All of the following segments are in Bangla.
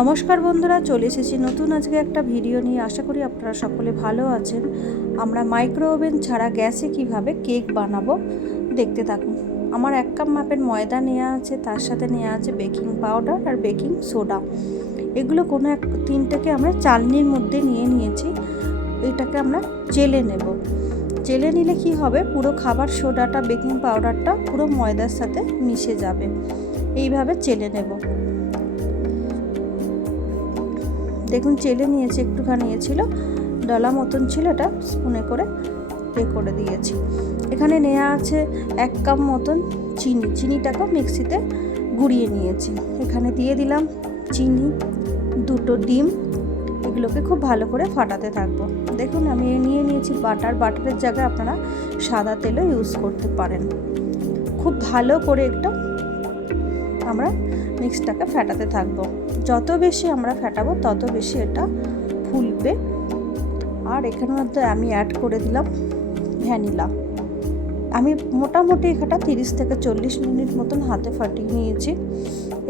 নমস্কার বন্ধুরা, চলে এসেছি নতুন আজকে একটা ভিডিও নিয়ে। আশা করি আপনারা সকলে ভালো আছেন। আমরা মাইক্রো ওভেন ছাড়া গ্যাসে কিভাবে কেক বানাবো দেখতে থাকুন। আমার 1 কাপ মাপের ময়দা নেওয়া আছে, তার সাথে নেওয়া আছে বেকিং পাউডার আর বেকিং সোডা। এগুলো কোনো তিনটাকে আমরা চালনির মধ্যে নিয়েছি। এটাকে আমরা চেলে নেব। চেলে নিলে কি হবে, পুরো খাবার সোডাটা বেকিং পাউডারটা পুরো ময়দার সাথে মিশে যাবে। এইভাবে চেলে নেব। দেখুন চেলে নিয়েছি, একটুখানি নিয়েছিল, ডলা মতন ছিল, এটা স্পুনে করে করে দিয়েছি। এখানে নেওয়া আছে 1 কাপ মতন চিনিটাকে মিক্সিতে গুঁড়িয়ে নিয়েছি। এখানে দিয়ে দিলাম চিনি, 2টো ডিম। এগুলোকে খুব ভালো করে ফাটাতে থাকবো। দেখুন আমি নিয়েছি বাটারের জায়গায় আপনারা সাদা তেলও ইউজ করতে পারেন। খুব ভালো করে একটা আমরা মিক্সটাকে ফেটাতে থাকবো। যত বেশি আমরা ফেটাবো তত বেশি এটা ফুলবে। আর এখানের মধ্যে আমি অ্যাড করে দিলাম ভ্যানিলা। আমি মোটামুটি এটা 30 থেকে 40 মিনিট মতন হাতে ফাটিয়ে নিয়েছি।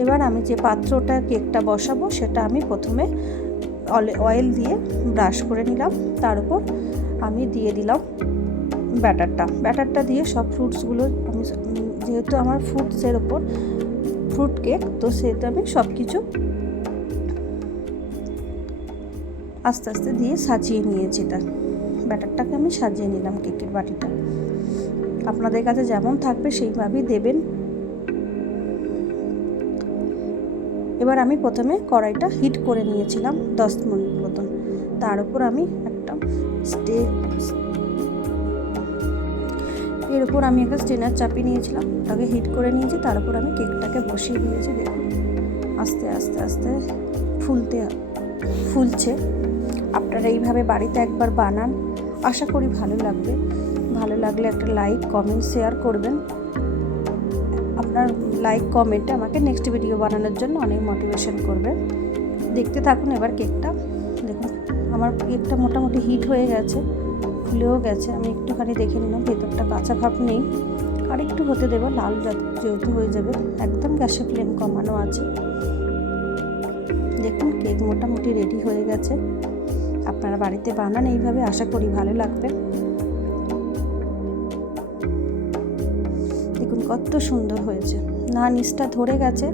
এবার আমি যে পাত্রটা কেকটা বসাবো সেটা আমি প্রথমে অয়েল দিয়ে ব্রাশ করে নিলাম। তার উপর আমি দিয়ে দিলাম ব্যাটারটা দিয়ে সব ফ্রুটসগুলো, আমি যেহেতু আমার ফ্রুটসের ওপর ফ্রুট কেক, তো সেটা আমি সব কিছু আস্তে আস্তে দিয়ে সাজিয়ে নিয়েছি। ব্যাটারটাকে আমি সাজিয়ে নিলাম কেকের বাটিটা। আপনাদের কাছে যেমন থাকবে সেইভাবেই দেবেন। এবার আমি প্রথমে কড়াইটা হিট করে নিয়েছিলাম 10 মিনিট মতন। তার উপর আমি একটা এর উপর আমি একটা স্টেনার চাপিয়ে নিয়েছিলাম, ওটাকে হিট করে নিয়েছি। তার উপর আমি কেকটাকে বসিয়ে দিয়েছি। দেখুন আস্তে আস্তে আস্তে ফুলছে। আপনারা এইভাবে বাড়িতে একবার বানান, আশা করি ভালো লাগবে। ভালো লাগলে একটা লাইক, কমেন্ট, শেয়ার করবেন। আপনার লাইক কমেন্টে আমাকে নেক্সট ভিডিও বানানোর জন্য অনেক মোটিভেশন করবে। দেখতে থাকুন এবার কেকটা। দেখুন আমার কেকটা মোটামুটি হিট হয়ে গেছে, ফুলেও গেছে। আমি একটুখানি দেখে নিলাম ভেতরটা কাঁচা ভাব নেই। আর একটু হতে দেবো, লাল যেহেতু হয়ে যাবে। একদম গ্যাসের ফ্লেম কমানো আছে। দেখুন কেক মোটামুটি রেডি হয়ে গেছে। আপনারা বাড়িতে বানান এইভাবে, আশা করি ভালো লাগবে। দেখুন কত সুন্দর হয়েছে, না নিচটা ধরে গেছে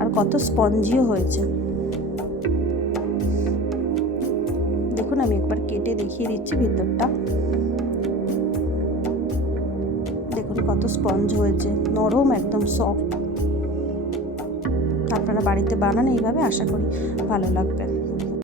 আর কত স্পঞ্জিও হয়েছে। দেখুন আমি একবার কেটে দেখিয়ে দিচ্ছি ভিতরটা। দেখুন কত স্পঞ্জ হয়েছে, নরম, একদম সফট। আপনারা বাড়িতে বানান এইভাবে, আশা করি ভালো লাগবে।